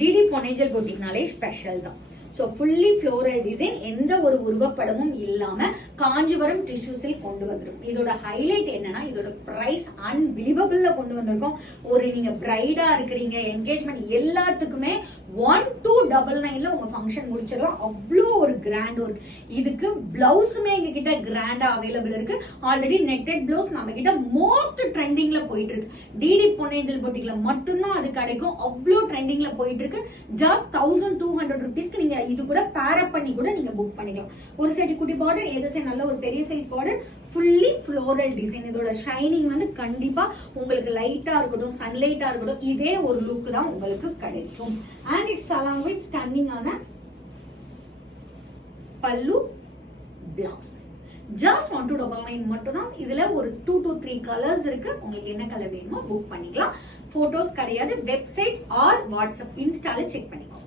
DD பொன்னேஞ்சல் பொட்டிக்னாலே special தான். So fully floral design, எந்த ஒரு உருவப்படமும் இல்லாம காஞ்சிபுரம் டிஷ்யூ சில்க் கொண்டு வந்திருக்கும். இதோட ஹைலைட் என்னன்னா இதோட பிரைஸ் அன்பிலீவபிள்ல கொண்டு வந்திருக்கோம். ஒரு நீங்க பிரைடா இருக்கிறீங்க, என்கேஜ்மெண்ட் எல்லாத்துக்குமே 1299ல உங்க ஃபங்க்ஷன் முடிச்சிடலாம். அவ்வளோ ஒரு கிராண்ட் ஒர்க். இதுக்கு பிளவுஸுமே எங்க கிட்ட கிராண்டா அவைலபிள் இருக்கு. ஆல்ரெடி நெட்டட் பிளவுஸ் நம்ம கிட்ட மோஸ்ட் ட்ரெண்டிங்ல போயிட்டு இருக்கு. டிடி பொன்னேஞ்சல் பொட்டிக்ல மட்டும்தான் அது கிடைக்கும். அவ்வளோ ட்ரெண்டிங்ல போயிட்டு இருக்கு. ஜஸ்ட் 1200 rupeesக்கு நீங்க இது கூட பேர் அப் பண்ணி கூட நீங்க புக் பண்ணிக்கலாம். ஒரு செட் குட்டி பார்டர், எது சைடு நல்ல ஒரு பெரிய size border, fully floral design. இதோட ஷைனிங் வந்து கண்டிப்பா உங்களுக்கு லைட்டா இருக்கட்டும், சன்லைட்டா இருக்கட்டும், இதே ஒரு லுக் தான் உங்களுக்கு கிடைக்கும். அண்ட் இட்ஸ் அலாங் வித் ஸ்டன்னிங்கான பல்லு, பிளவுஸ். ஜஸ்ட் 1299 மட்டும் தான். இதுல ஒரு 2 to 3 கலர்ஸ் இருக்கு. உங்களுக்கு என்ன கலர் வேணுமோ புக் பண்ணிக்கலாம். போட்டோஸ் கிடையாது. வெப்சைட் ஆர் வாட்ஸ்அப், இன்ஸ்டால செக் பண்ணிக்கோங்க.